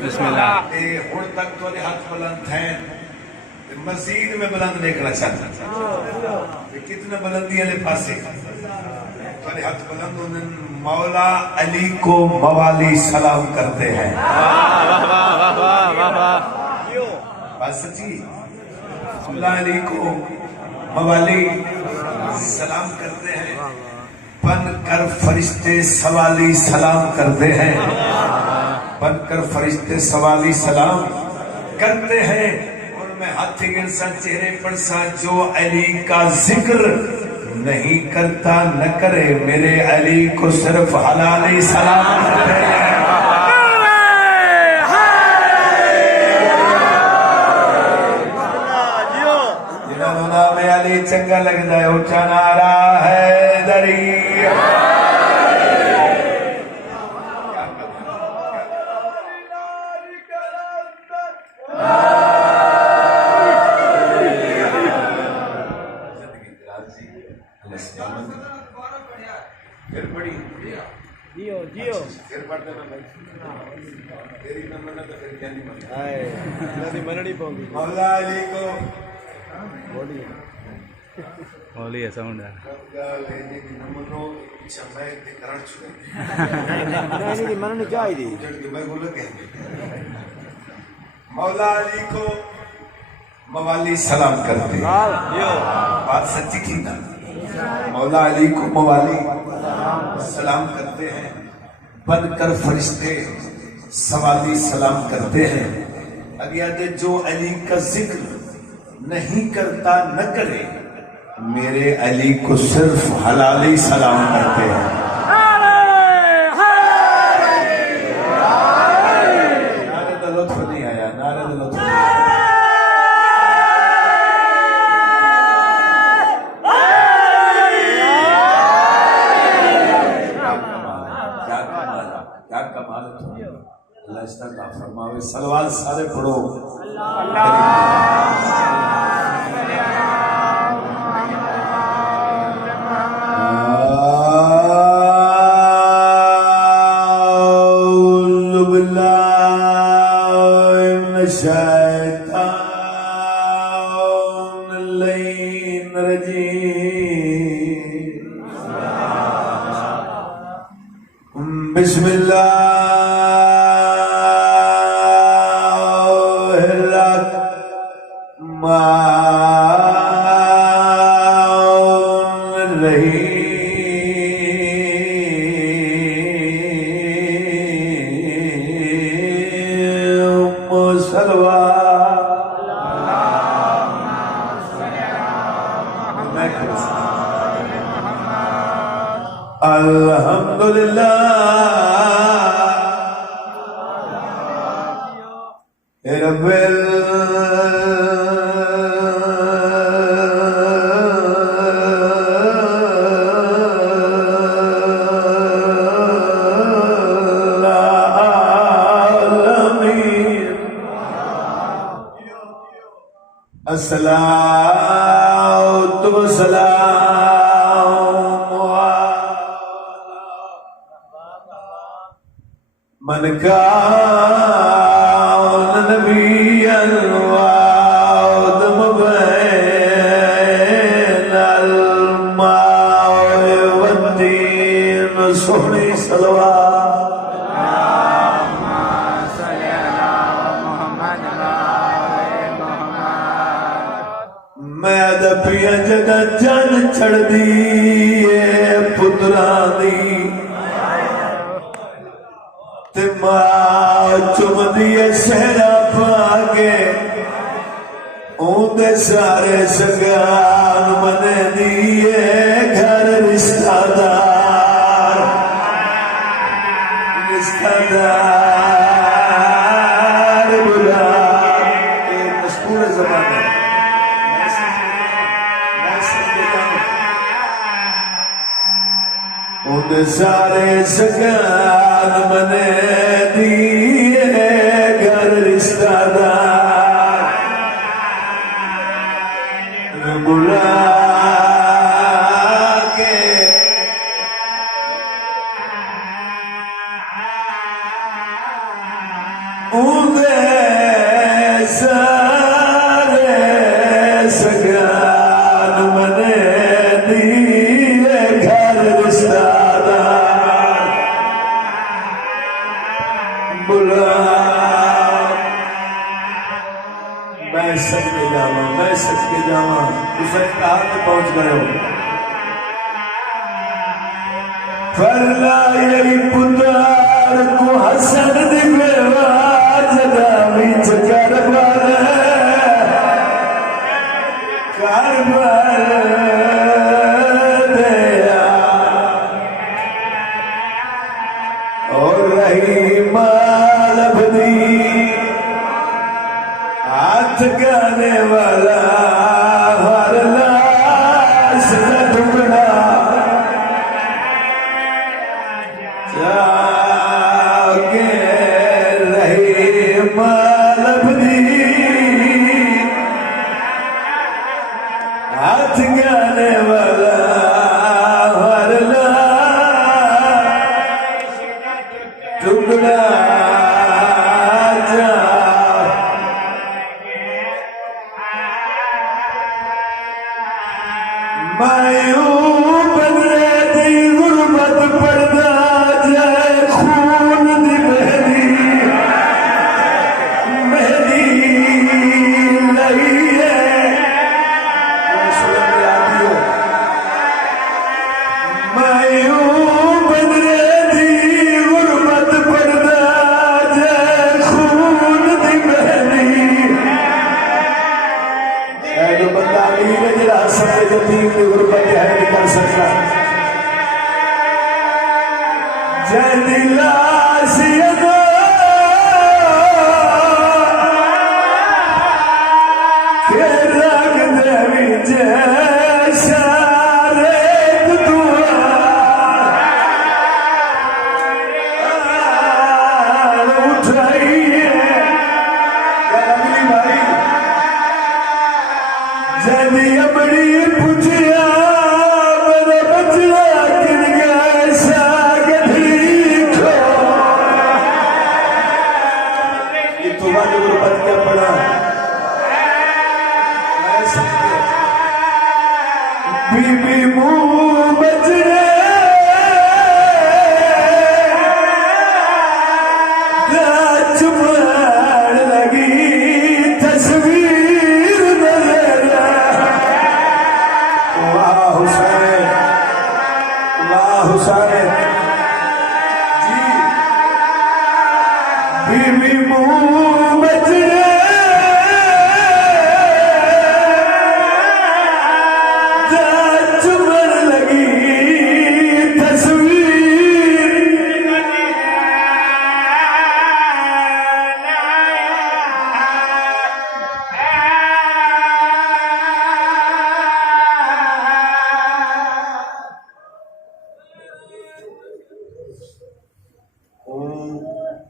بسم اللہ. ہن تک تو ہاتھ بلند ہیں، مزید میں بلند دیکھنا چاہتا تھا کتنا بلندی والے پاسے تھوڑے ہاتھ بلند ہونے. مولا علی کو موالی سلام کرتے ہیں. بات سچی. مولا علی کو موالی سلام کرتے ہیں. بن کر فرشتے سوالی سلام کرتے ہیں. بن کر فرشتے سوالی سلام کرتے ہیں. اور میں ہاتھ گرسا چہرے پر سا جو علی کا ذکر نہیں کرتا نہ کرے میرے علی کو صرف حلالی سلام کرتے ہیں. جنہوں نام علی چنگا لگتا ہے اچھا نعرہ ہے دری. پھر پڑھی جیو جیو پھر پڑھ دینا بھائی تیری نہ منت پھر کیا نہیں منت. مننی پوندی مولا علی کو ہولی ہے ساؤنڈ ہے. مننی چاہیے. مولا علی کو موالی سلام کرتے ہیں. بات سچی تھی نا. مولا علی کو موالی سلام کرتے ہیں. بن کر فرشتے سوالی سلام کرتے ہیں. اگیا دے جو علی کا ذکر نہیں کرتا نہ کرے میرے علی کو صرف حلالی سلام کرتے ہیں. نعرے دا لطف نہیں آیا. نعرے دا لطف نہیں آیا. کیا کمال ہے. اللہ اس طرح فرماوے. صلوات سارے پڑھو. أعوذ بالله من الشيطان الرجيم. بسم الله الرحمن الرحيم. صلوات الحمدللہ رب العالمین. الصلاۃ والسلام من كان نبيا وآدم بين الماء والدين. سونی صلوات. میں دپیا جگہ جان چھڑ دی پترا دی تے ماں چم دیے سہرا پا کے اون دے سارے سگان من دیے گھر رشتہ دار بلا. یہ مشہور زبان ہے. اون دے سارے سگان من دیے گھر رشتہ دار بلا کے اندے سارے سگان منے دیئے گھر رشتہ دار بلا میں سچ کے جاواں اسے کہاں میں پہنچ گئے ہو فرلا یہی پتار کو حسن دی بیواز دامی چکر بار دیا اور رہی مال ابدی ہاتھ گانے والا ہر لاش کا ٹکڑا جاگے رہی مال ابدی ہاتھ گانے والا ہر لاش ٹکڑا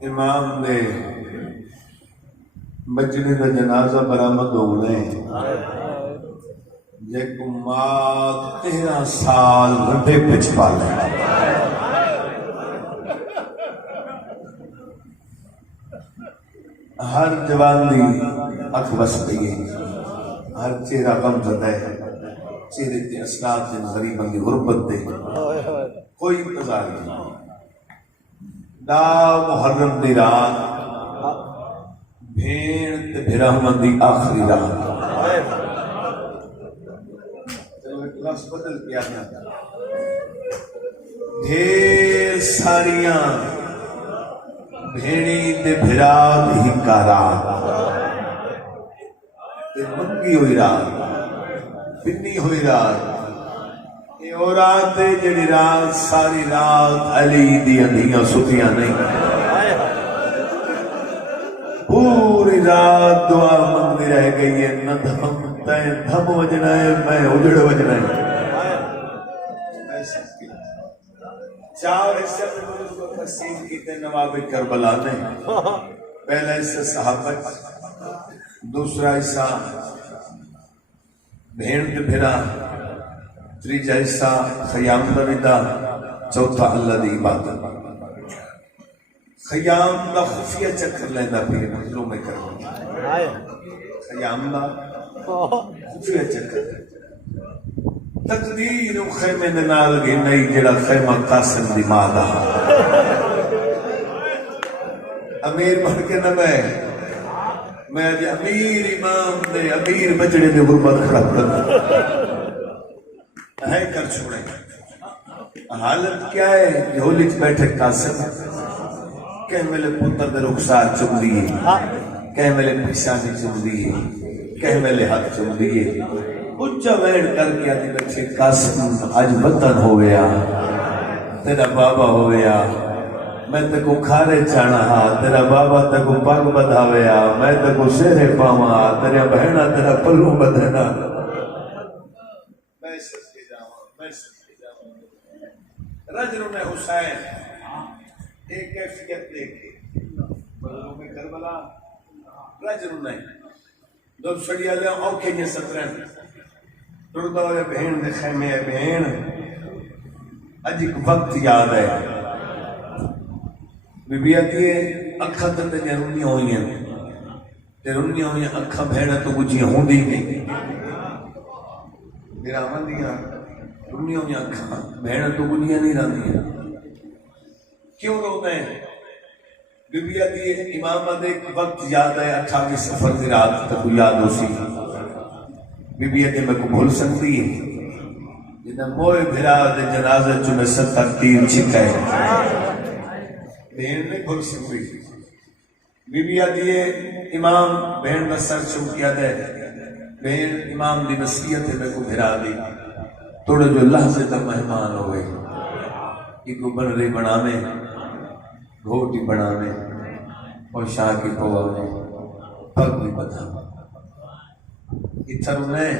امام نے بچنے کا جنازہ برآمد ہو گئے جے کو ماں 13 سال رٹے پچ پالے ہر جوان دی اکھ بس گئی ہر چہرہ غم زدہ ہے چہرے تے اثرات دے غریباں دی غربت دے کوئی انتظار نہیں دا محرم دی رات بھیڑ تے بھرامن دی آخری رات لفظ بدل کیا گیا ڈھیر ساریاں بھیڑی تے بھرا دی کا رات تے منگی ہوئی رات پنی ہوئی رات یہ اور رات ہے جڑی رات ساری رات علی دی اندھیاں ستیاں نہیں پوری رات دعا مانگتی رہ گئی ہے نہ دھم وجنا ہے میں اجڑ وجنا ہے چار حصے میں کو تقسیم کیتے نواب کربلا نے پہلا حصہ صحابہ دوسرا حصہ بھیڑ کے پھرا تیجا حصہ خیام کا ودا چوتھا اللہ دی عبادت خیام دا خفیہ چکر لینا پہ مظلوم میں کرنا خیام دا خفیہ چکر تقدیر خیمے نال گئی نئی جڑا خیمہ قاسم دی مادا امیر بن کے نہ میں آج امیر امام دے امیر بچڑے دے غربت کھڑا پڑا ہے کر چھوڑے حالت کیا ہے جھولی چ بیٹھے قاسم کہ میلے پتر دے رخسار چم دیئے کہ میلے پیشانی چم دیئے کہ میلے ہاتھ چم دیئے اچھا ویڑ کر کے آدھی بچے قاسم آج وطن ہو گیا تیرا بابا ہو گیا میں تکو کھارے چانا ہاں تیرا بابا تکو پاک بدھا گیا میں تکو سیرے پاما تیرا بہنا تیرا پلو بدھنا میں سچے جاؤں رجل میں حسین ایک کیفیت دیکھے مظلوم کربلا رجل نہیں دو سڑیا لے اوکے یہ سترین ٹردہ ہوئے بہن دے خیمے بہن اج ایک وقت یاد ہے بی بی آتی ہے اکھا تے رنیاں ہوئی ہیں اکھا بہنا تو کچھ یہ ہوں دی گئی میرا آمن دیا رنیاں ہوئی اکھا بہنا تو کچھ یہ نہیں رہتی ہیں کیوں روتے ہیں بی بی آتی ہے امام آدھے ایک وقت یاد ہے 28 سفر دی رات تک یاد ہو سی بی بی آتی میں کو بھول سکتی ہے جنہیں موئے بھرا دے جنازہ چنے 70 تیر چھکے بہن نے بھول سکتی بی بی آتی ہے امام بہن کا سر چمکیا دے بہن امام دی وصیت ہے میں کو بھرا دی توڑے جو لحظے تک مہمان ہوئے ایک بن رہی بنانے گھوٹی بنانے اور شاہ کی پوانے پگ بھی بدھا اتھر انہیں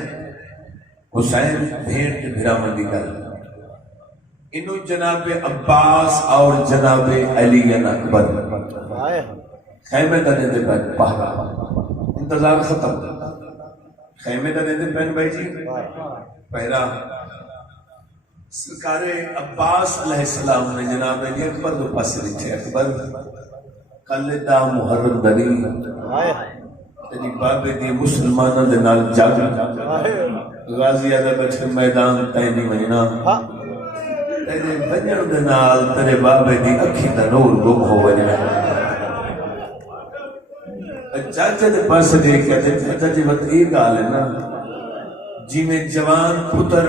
حسین بھیڑ کے بھرا مندی کر انہوں جناب عباس اور جناب علی اکبر خیمے دا دے پہن پہلا انتظار ختم خیمے دا دے پہن بھائی جی پہلا سرکار عباس علیہ السلام نے جناب علی اکبر دو پاس لکھے اکبر کل دا محرم دنی تیری بابے دی مسلمانہ دے نال جاگ غازی آدھا بچے میدان تینی مہینہ تیرے بجر دے نال تیرے بابے دی اکھی دا نور گم ہو وجہ چاچا دے پاس دیکھ کہتے چاچا جی وقت ایک آل ہے نا جی میں جوان پتر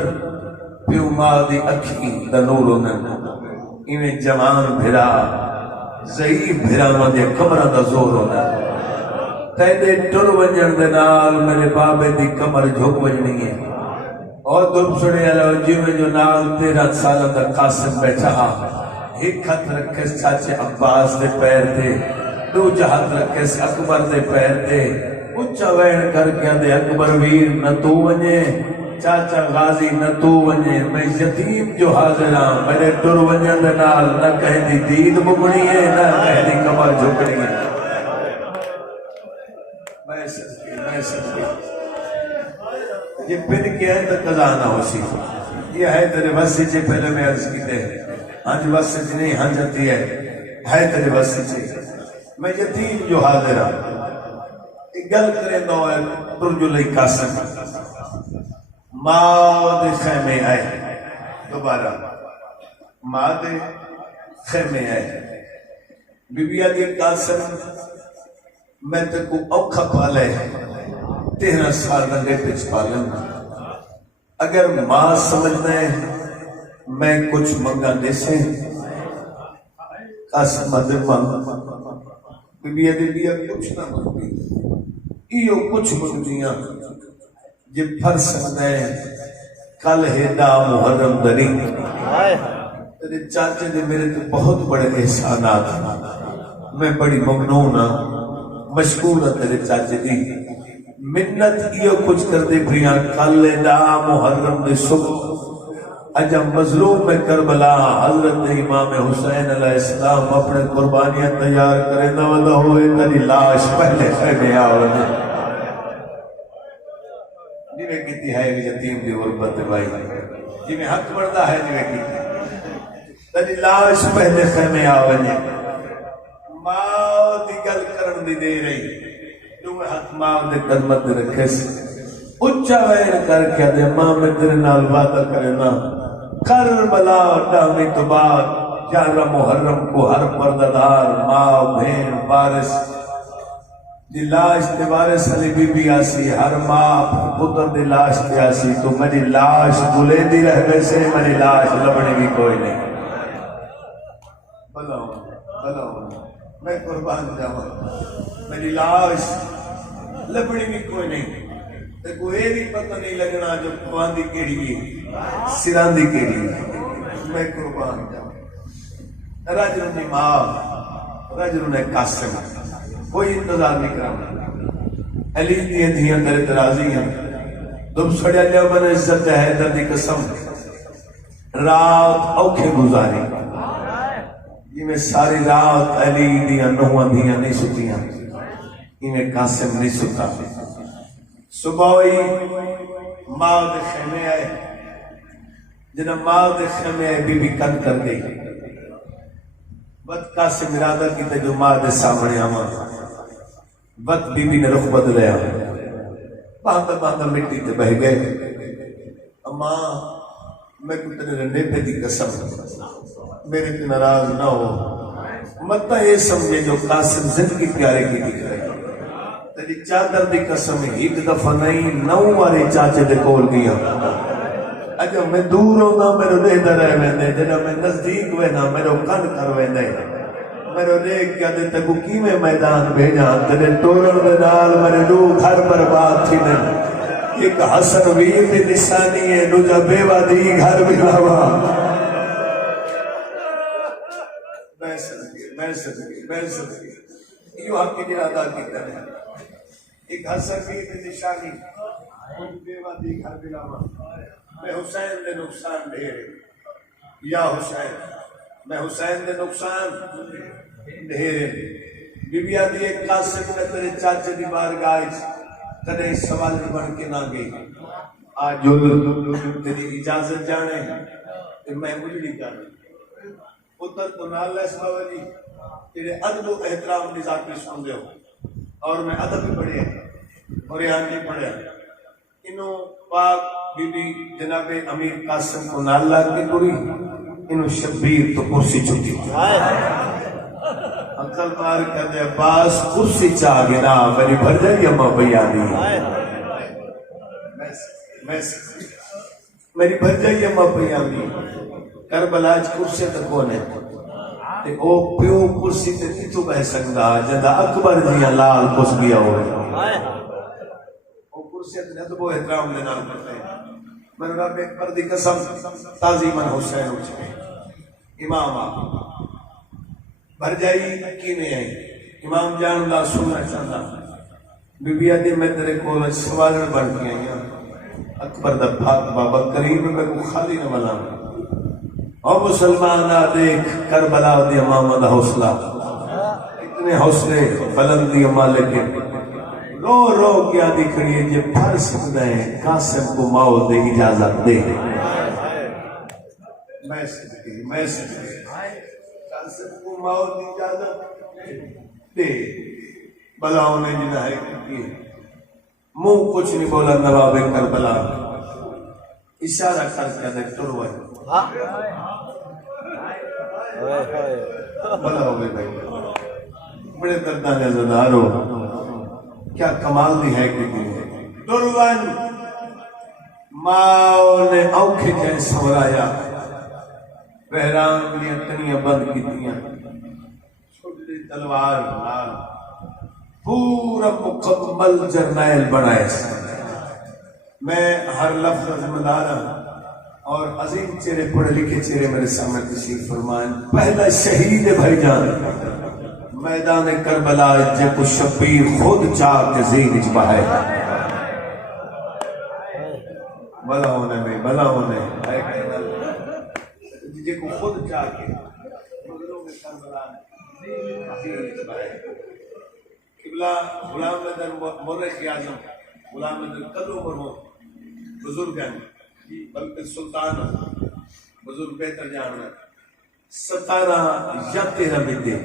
پیو ماں دی اکھی دا نور ہونا ایویں جوان بھرا ضعیف بھرا ماں دے کمرہ دا زور ہونا تیدے ٹر ونجن دے نال میرے بابے دی کمر جھوک ونجنی ہے اور دب سڑے اللہ جی میں جو نال 13 سالہ دا قاسم بیٹھا ایک ہاتھ رکھے چاچے عباس دے پیر دے دو جہات رکھے اکبر دے پیر دے اچھا وین کر کے دے اکبر ویر نہ تو ونجے چاچا غازی نہ تو ونجے میں یتیم جو حاضر ہاں میرے ٹر ونجن دے نال نہ کہیں دی دید مگنی ہے نہ کہیں دی کمر جھکڑی ہے میں سچ یہ پھر کیا ہے تو قضا نہ ہو سی یہ ہے تیرے وسی چے پہلے میں عرض کی دے ہاں جو وسی چے نہیں ہاں جاتی ہے تیرے وسی چے میں یتیم جو حاضر ہاں ایک گل کرے دو ہے ترجو لئی قاسم ماں دے خیمے آئے دوبارہ ماں دے خیمے آئے بی بی آدھی قاسم میں تے کو اوکھا پالے 13 سال رنگے پچ پالن اگر ماں سمجھنا ہے میں کچھ منگا دے سے قاسم دے مانگ بی بی آدھی بیا کچھ نہ مانگی ایو کچھ منگیاں جب پھر سکتا ہے کل ہے دا محرم دنی تیرے چاچے دے میرے تو بہت بڑے احسانات میں بڑی ممنون ہوں مشکور ہے تیرے چاچے دی منت یہ کچھ کر دے پریاں کل دا محرم دے صبح اجا مظلوم میں کربلا حضرت امام حسین علیہ السلام اپنے قربانیاں تیار کرے نہ ودا ہوئے تیری لاش پہلے خیمے آورنے جی میں کہتی ہے یتیم دی غربت بھائی جی میں حق بڑھتا ہے جی میں کہتی تیری لاش پہلے خیمے آورنے ماں دی گل کرن دی دے رہی تو میں ہاتھ ماں دے قدمت دے رکھے سے اچھا وین کر کے دے ماں میں تیرے نال وعدہ کرنا کربلا ڈامی تو بعد 11 محرم کو ہر پرددار ماں بہن وارث دی لاش دے وارث علی بی بی آسی ہر ماں پتر دی لاش دے آسی تو میری لاش بلے دی رہ گئے سے میری لاش لبنے بھی کوئی نہیں بلاؤ میں قربان جاؤں میری لاش لبنی بھی کوئی نہیں تے کوئی بھی پتہ نہیں لگنا جو پواندی کیڑی ہے سراندی کیڑی ہے میں قربان جاؤں رجل نے ماں رجل نے قاسم کوئی انتظار نہیں کرنا علی دیاں دھیاں در درازی ہیں تم سڑیا لیا من عزت حیدر دی قسم رات اوکھے گزاری یہ میں ساری رات علی دیاں نوہاں دیاں نہیں سکیاں یہ میں قاسم نہیں سکتا صبح ہوئی ماں دے خیمے آئے جنہاں ماں دے خیمے آئے بی بی کن کر گئی بد قاسم ارادہ کی تے جو ماں دے سامنے آمان بد بی بی نے رخ بدلیا باندھا مٹی تے بہ گئے اماں میں کو تیرے رنڈے پہ دی قسم میرے تے ناراض نہ ہو مطلب یہ سمجھے جو قاسم زندگی پیارے کی دکھ رہی تیری چادر دی قسم ایک دفعہ نہیں 9 والے چاچے دے کول گیا اجا میں دور ہونا میرے دے در رہے ویندے جنہا میں نزدیک وینا میرے کن کر ویندے میرے دیکھ کیا دیتے کو کی میں میدان بھیجا تیرے ٹورن دے نال میرے دو گھر برباد تھی نے ایک حسن ویر دی نشانی ہے نجا بیوہ دی گھر بلاوا میں صدقی یہ حق کی جرادہ کی طرح ایک حسن ویر دی نشانی بیوہ دی گھر بلاوا میں حسین دے نقصان ڈھیرے یا حسین میں حسین دے نقصان ڈھیرے بی بی آدھی ایک قاسم نے تیرے چاچے دی بارگاہ کدے سوال بن کے نہ گئی آج جو تیری اجازت جانے کہ میں مجھلی کرنے اتر تو نال اس بابا جی تیرے ادب و احترام نظام پہ سن دے ہو اور میں ادب بھی پڑھے اور یہاں نہیں پڑھے انہوں پاک بی بی جناب امیر قاسم کو نالا کی پوری انہوں شبیر تو کرسی چھوٹی عقل مار کر دے عباس کرسی چاہ گنا میری بھر جائے اماں بیانی میری بھر جائے اماں بیانی کربلاج کرسی تک کونے تے او پیو کرسی تے تیتو بہ سکتا جندہ اکبر جیاں لال کس گیا ہوئے او کرسی تے ادب و احترام لینا کرتے ہیں میں رب اکبر دی قسم تعظیماً حسین ہو چکے امام آپ بھر جائی کی نہیں آئی امام جان اللہ سننا چاہتا بی بی آدھی میں تیرے کو سوال بن کے آئی اکبر دا بھاگ بابا کریم میں کو خالی نہ ملا اور مسلمان دیکھ کربلا دی امام دا حوصلہ اتنے حوصلے بلندی مالک رو رو کیا دکھ رہی ہے جب پھر سکتا ہے قاسم کو ماؤ دے اجازت دے میں سکتی قاسم کو ماؤ دے اجازت دے بلاؤں نے جنہ ہے کی منہ کچھ نہیں بولا نواب کربلا اشارہ کر کے دیکھ تروے بلاؤ بھائی بڑے دردانے زدارو کیا کمال دی ہے کہ دلون ماں نے اوکھے جائے سورایا بہران لیاں تنیاں بند کی دیا چھوٹی تلوار لال پورا مکمل جرنائل بنائے میں ہر لفظ ذمہ اور عظیم چہرے پڑھے لکھے چہرے میرے سامنے تشریف فرمائیں پہلا شہید بھائی جان میدان کربلا جب شبیر خود چاہ کے زین اجبہ ہے بلا ہونے جے کو خود چاہ کے مغلوں میں کربلا زین اجبہ ہے قبلہ غلام مدن مورخ اعظم غلام مدن قدر مرمون بزرگان بلکہ سلطان بزرگ بہتر جاننا 17 یا 13 میں دے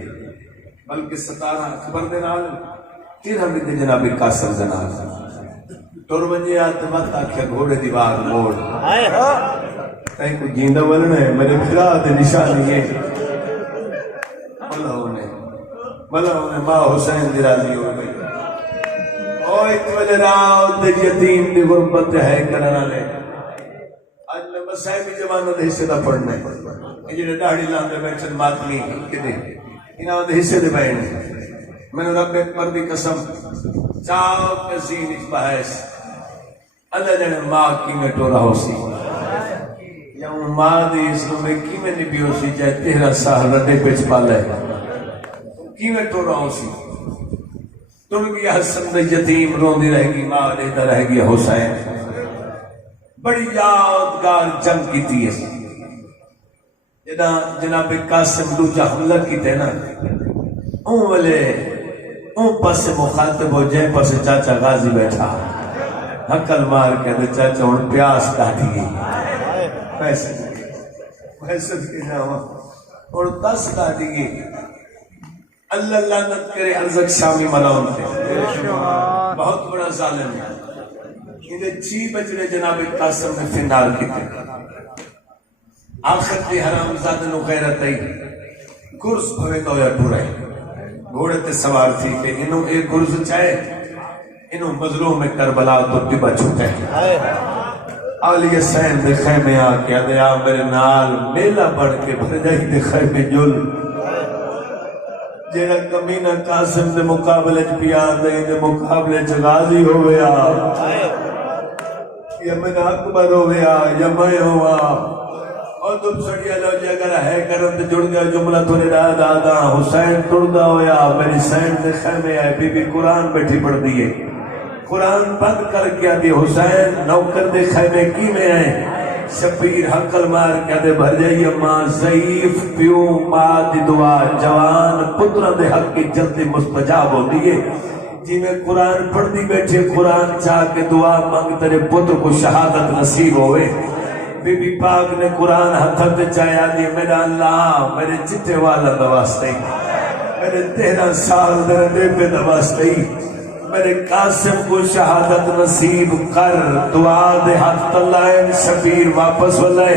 بلکہ 17 اکبر دے نال 13 بھی جناب قاسم دے نال ٹر ونجے آت مت آکھیا گھوڑے دی باغ موڑ تائیں کو جیندہ ولنا ہے میرے پھرا دے نشانی ہے ملا انہیں ماں حسین دی راضی ہو گئی او ایک وجہ راؤ دے یتیم دی غربت ہے کرنا لے آج میں مسائبی جوانوں دے حصے دا پڑھنا ہے جنہیں ڈاڑی لاندے بیچن ماتمی کدے انہاں دے حصے دے بینے میں نے رب اکبر دی قسم چاو کسین اس بحیث اللہ جانے ماں کی میں ٹورا ہو سی یا ماں دی اسلام میں کی میں نبی ہو سی چاہے 13 سال رڈے پیچ پالے کی میں ٹورا ہو سی ٹر گیا حسن دے یتیم روندی رہ گی ماں لیتا رہ گیا حسین بڑی یادگار جنگ کی تھی جناب قاسم دوجہ حملہ کی تھے نا اون والے اون پس مخاطب ہو جائے پس چاچا غازی بیٹھا حقل مار کے دے چاچا ان پیاس کاٹی گئی پیسے کے جاؤں اور 10 کاٹی گئی اللہ لعنت کرے ارزق شامی ملاؤن تھے بہت بڑا ظالم ہے انہیں 6 بجنے جناب قاسم نے فنار کی تھے آخر کی حرام زادنو غیرت آئی گرز بھوے تو یا ٹورے گھوڑے تے سوار تھی کہ انہوں ایک گرز چاہے انہوں مظلوم میں کربلا تو ٹبا چھوٹے علی سین دے خیمے آکیا دے آ میرے نال میلہ بڑھ کے بھر جائی دے خیمے جل جیڑا کمینہ قاسم دے مقابلے پیا دے دے مقابلے غازی ہویا یا من اکبر ہویا یا میں ہوا اور تم سڑیا لو جی اگر ہے کرن تے جڑ گیا جملہ تھوڑے دادا حسین ٹردا ہویا میری سین دے خیمے آئے بی بی قرآن بیٹھی پڑھ دیئے قرآن بند کر کیا دی حسین نوکر دے خیمے کی میں آئے شبیر حقل مار کیا دے بھر جائی ماں ضعیف پیوں ماں دی دعا جوان پتر دے حق کی جلدی مستجاب ہو دیئے جی میں قرآن پڑھ دی بیٹھے قرآن چاہ کے دعا مانگ تیرے پتر کو شہادت نصیب ہوئے بی بی پاک نے قرآن حتت چاہیا دی میرا اللہ میرے چٹے والا دواستے میرے 13 سال درندے پہ دواستے میرے قاسم کو شہادت نصیب کر دعا دے حق اللہ شبیر واپس واللہ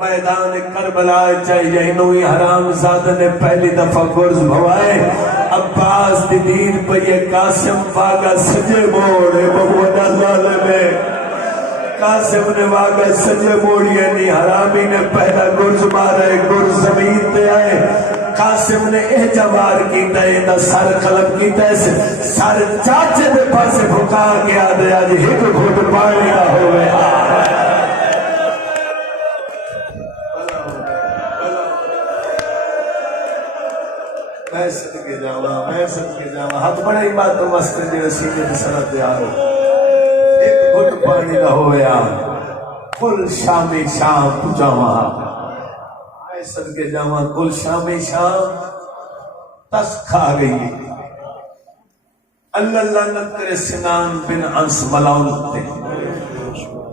میدان کربلا چاہیے انہوی حرام زادہ نے پہلی دفعہ گرز بھوائے عباس دی دین پہ یہ قاسم واگا سجے موڑے بہت اللہ میں قاسم نے واگا سجے موڑی نہیں حرامی نے پہلا گرز مارے گرز زمین تے آئے قاسم نے احجوار کی دے دا سر قلب کی دے سر چاچے دے پاسے بھکا گیا دے آج ہک گھوٹ پانی نہ ہوئے میں صدقے جاؤں ہاتھ بڑا ہی بات تو مسکر جی رسیلے کی سنت دے آرہو ایک گھوٹ پانی نہ ہوئے کل شامی شام پجاواں میں صدقے جاواں کل شامی شام تس کھا گئی اللہ لعنت کرے سنان بن انس ملاؤن تے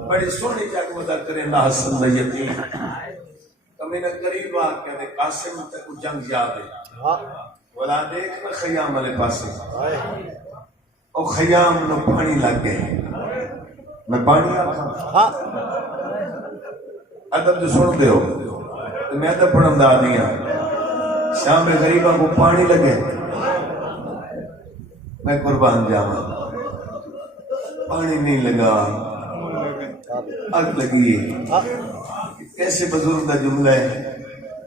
بڑی سونی جاگ مدہ کرے اللہ حسن یتیم کمینہ قریب آکے دے قاسم تک جنگ یاد ہے ولا دیکھنا خیام والے پاسے او خیام نو پانی لگ گئے میں پانی آکھا ادب جو سن دے ہو تو میں ادب پڑھن دا دیا شام غریبہ کو پانی لگے میں قربان جاؤں پانی نہیں لگا اگ لگی کیسے بزرگ دا جملہ ہے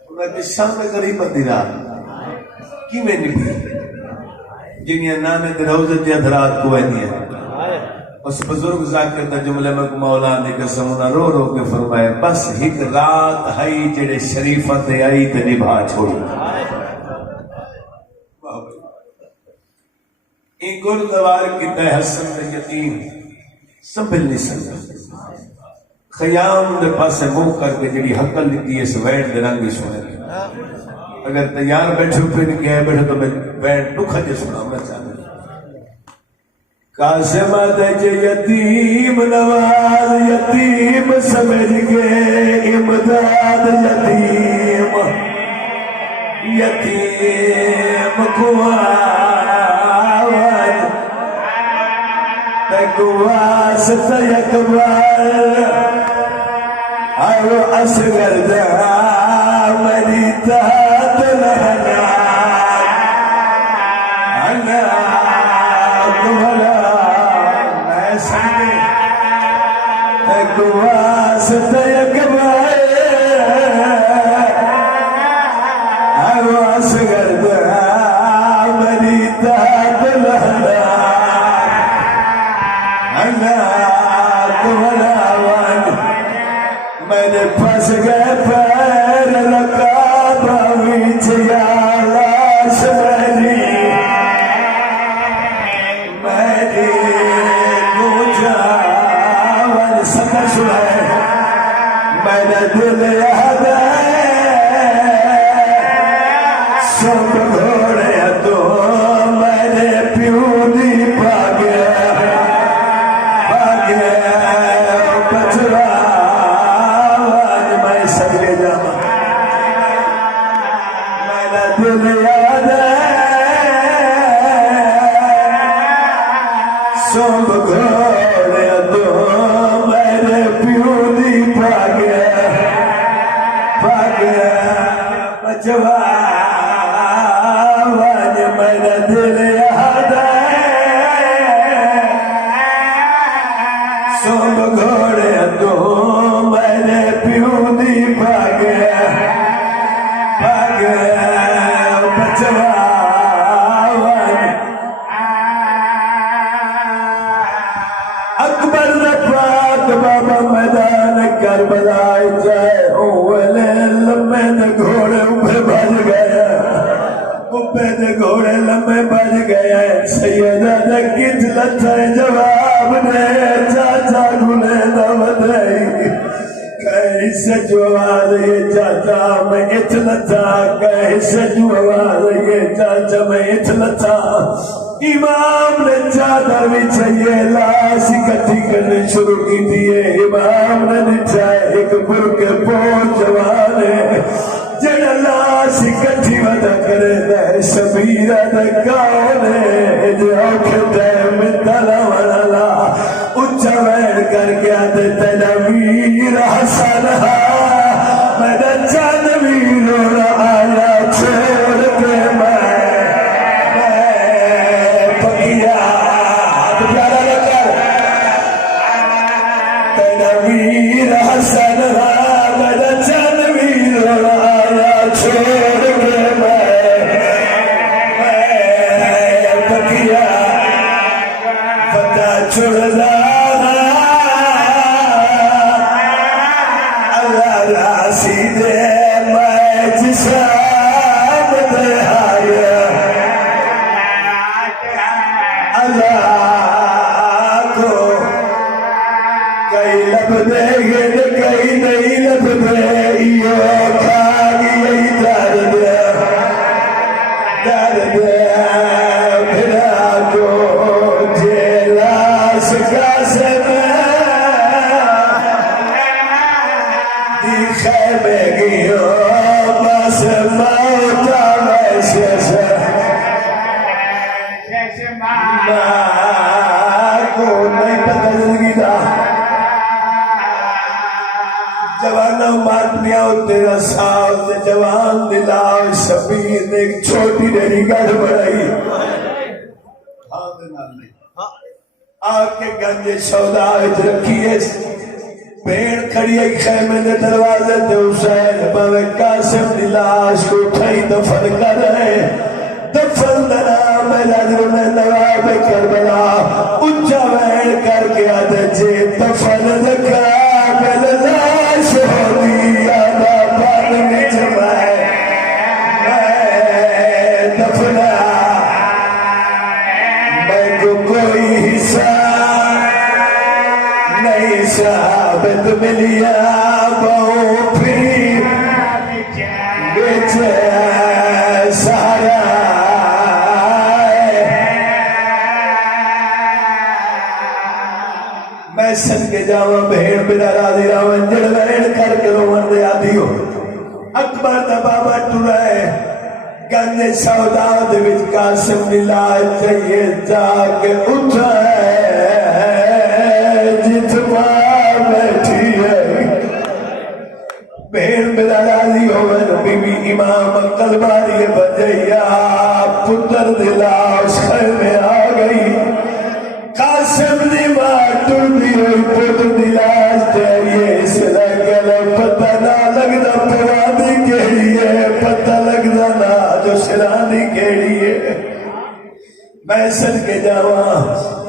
انہوں نے شام غریبہ دی رات کی میں نکلی جنہیں نانے دے روزت یا دھرات کو ہے اس بزرگ ذاکر دا جملہ میں مولا نے قسم انہا رو رو کے فرمائے بس ایک رات ہائی جڑے شریفت آئی تے نبھا چھوڑی ایک گردوار کی تے حسن دے یتیم سنبھل نہیں سکتا خیام دے پاسے منہ کر کے جڑی حقل لیتی اس ویڈ دے رنگی سنے اگر تیار بیٹھے پہ نہیں کیا بیٹھے تو میں ویڈ دکھا جے سنا میں چاہتا قاسم دے یتیم نواز یتیم سمجھ کے امداد یتیم یتیم تکواس تیکبر او اصغر دا مریتا تلہنا انا کملا میں سنے تکواس تیکبر او اصغر دا مریتا تلہنا میرے پھنس گئے پیر لگا باویچ یا لاش میری گوجاوان سکش ہے میرے دل یاد ہے سب گھوڑے تو میرے پیو دی پاگے سب گھوڑے تو میرے پیو دی پاگے بچوا میرا دل یاد سب گھوڑے تو میرے پیو دی پاگے بچوا اکبر پاک بابا میدان کربلا جائے اولے لمبے دے گھوڑے اوپر بھج گئے اوپے دے گھوڑے لمبے بھج گئے سیدہ دے کت لتھے جواب دے چاچا گھنے دودھائی کیسے جو آواز یہ چاچا میں اتلتا کیسے جو آواز یہ چاچا میں اتلتا امام نے چادر بھی چاہیے لاش اکٹھی کرنے شروع کی دیئے امام نے نچائے ایک برکے پہنچ جوانے جڑا لاش اکٹھی ودا کرے دے شبیرہ دکاؤنے جو کھتے میں تلاوانا لا اچھا وین کر کے آتے تنویر حسن میرا چانویر آیا چھوڑ کے میں تنویر حسن میرا چانویر آیا چھوڑ کے میں پکیا پتا چھوڑ سیدھے میں جسام دے آیا اللہ کو کئی لب دے گئے کئی نہیں لب دے یہ کھا گئی درد پھرا کو جیلاس کا سے خیمے گیو بس موتا میں شیش ماں کو نہیں پتہ زندگی دا جوانوں مارنیا ہو تیرا سال سے جوان دلاؤ شبیر نے ایک چھوٹی ڈیری گھر بڑھائی آکے گنج سودا اچھ رکھیے پیڑ کھڑی ایک خیمے دے دروازے تے حسین باوے قاسم دی لاش کو اٹھائی دفن کر رہے دفن دنا میں نظر میں نواب کربلا اچھا وین کر کے آدھے جے دفن دکھا گل لاش ہوگی آدھا پانی میں جمائے میں دفنا میں کو کوئی حصہ نہیں ثابت ملیا بہو پھر بچ سارا میں سن کے جاواں بھیڑ بنا راضی راون جڑ وین کر کے روون دے آدھی ہو اکبر دا بابا ٹرائے گنج سودا دے وچ قاسم ملا چاہیے جاگ اٹھا جت ماں بیٹھی ہے بہن میرا راضی ہوئے بی بی امام قلباری بجیا پتر دلاش میں آ گئی قاسم دی ماں ٹردی ہوئی پتر دلاش تیریے اس لگل پتہ نہ لگدا پوادی کیڑی ہے پتہ لگدا نہ جو سرانی کیڑی ہے میں سن کے جاواں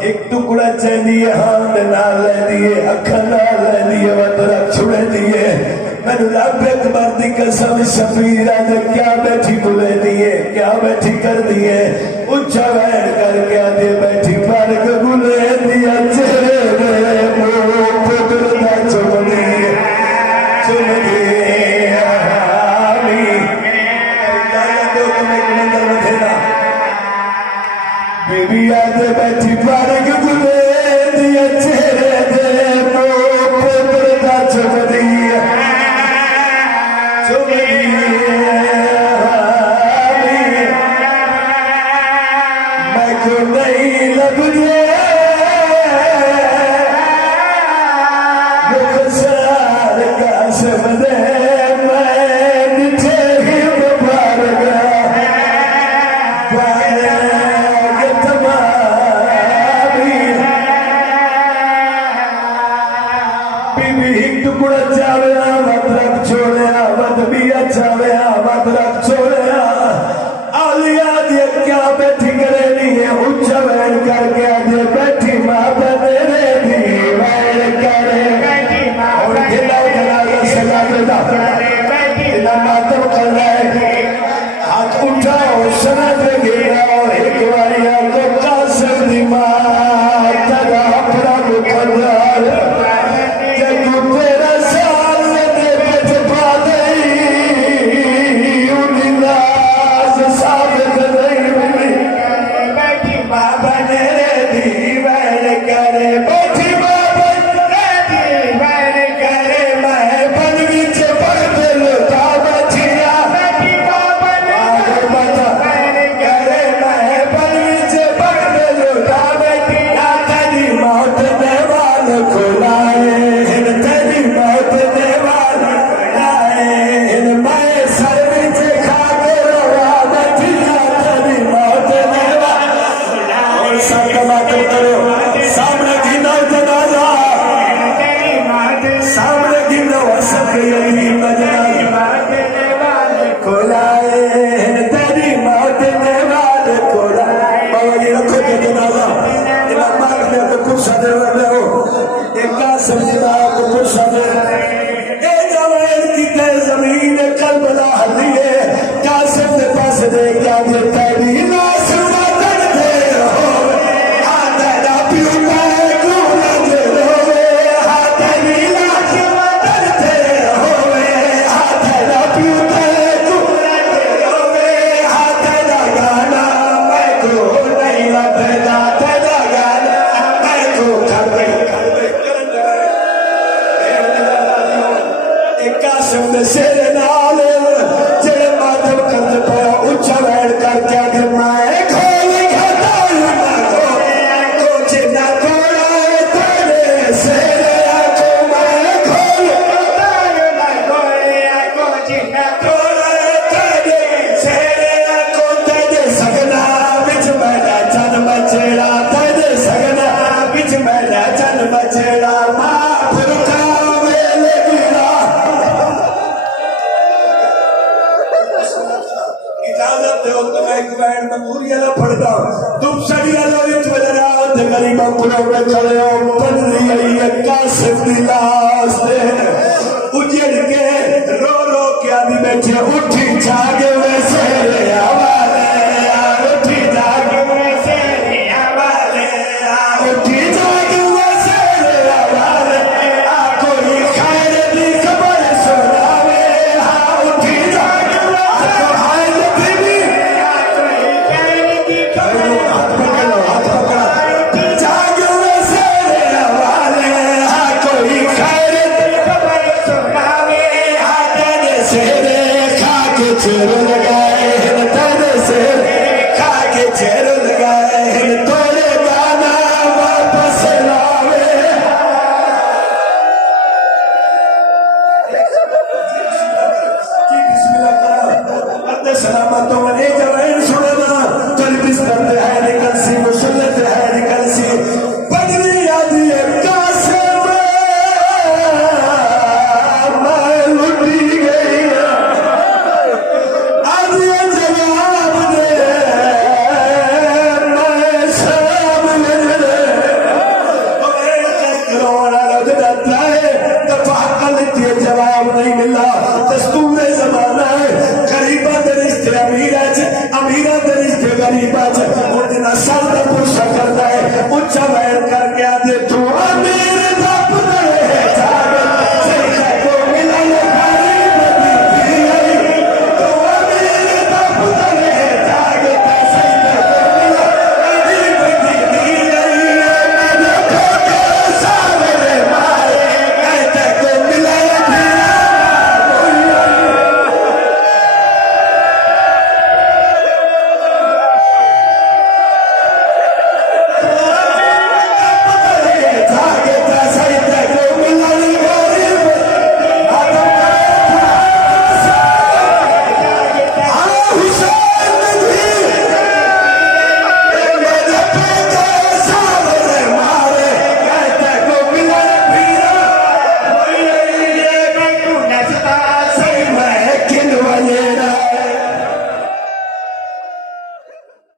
ایک ٹکڑا چاہیے ہاتھ نہ لے دیے اکھاں نہ لے دیے ودر چھڑے دیے میں نے رب اکبر دی قسم شفیرہ نے کیا بیٹھی بلے دیے کیا بیٹھی کر دیے اچھا وین کر کے آدھے بیٹھی پارک بلے دیا چہرے میرے مو پتر نہ چھوڑ دیے آمین دو تمہیں ایک مندر میں تھے بی بی آدھے بیٹھی پارک بلے دیا چہرے دے مو پتر نہ چھوڑ دیے میں کو نہیں لگ جائے مخصار قاسم دے میں نٹھے ہی مبارک بارک تمہاری بی بی ایک ٹکڑا چاویا مطلب چھوڑیا مدبیا چاویا مطلب چھوڑیا آلیا دیا کیا بیٹھی کرے نہیں ہے اچھا وین کر کے آدھے بیٹھی ماں بنے دی وین کرے اور گھنا جنازہ سجا دیتا گھنا ماتم کر رہے ہاتھ اٹھاؤ سند گیا اور ایک واریا کو قاسم دی ماں تگا اپنا مقدر جگو تیرا سال دے پچ پا دئی انہی ناز ثابت نہیں ملی بیٹھی ماں بنے دی وین کرے بیٹھی ماں بنے دی وین کرے میں بنوی چے پڑھ دل تا بچیا بیٹھی ماں بنے وین کرے میں بنوی چے پڑھ دل تا بچیا تیری موت نے وال کھلائے تیری موت نے وال کھلائے میں سر وچ کھا کے روا بچیا تیری موت نے وال اور سب کا ماتم کرو سامنے گھنا جنازہ سامنے گھنا وسط یقین جنازہ کھلائے تیری موت نے وال کھلائے بابا جی رکھو کے جنازہ امام مالک نے تو کچھ صدر ورلے ہو ایک قاسم جی بابا کو کچھ صدر اے جوائن کی تے زمین قلب لا حلیے قاسم نے پاس دے کیا دے تیری لاس وطن دے ہوئے آدھا پیو پائے گونا دے ہوئے آدھا لاس وطن دے ہوئے آدھا پیو پائے گونا دے ہوئے آدھا گانا میں کو نہیں لبدا تیرا گانا میں کو کھڑے ایک قاسم نے سیر نال جڑے ماتم کرنے پایا اچھا وین کر کے اگر میں کھول کھتا ہوں کو جنہ کوڑا تیرے سیر کو میں کھول کھتا ہوں کو جنہ کوڑا تیرے سیر کو تیرے سگنا بچ میرا چن بچڑا تیرے سگنا بچ میرا چن بچڑا ماں پھرکا ویلے گرا اجازت دے تو میں ایک بین مقبوری اللہ پڑھتا تم سڑی اللہ وچ وجرات غریبہ پڑھو میں کھڑے ہو پڑھنی آئی ہے قاسم دی لاس دے اجڑ کے رو رو کے آدھی بیٹھے اٹھی جاگے ویسے حوالے اٹھی جاگے ویسے حوالے اٹھی جاگے ویسے حوالے کوئی خیر دی خبر سناوے اٹھی جاگے ویسے حوالے ہاتھ پکڑا جاگے ویسے حوالے کوئی خیر دی خبر وہ جنہ سر تے پوچھا کرتا ہے اچھا ویر کر کے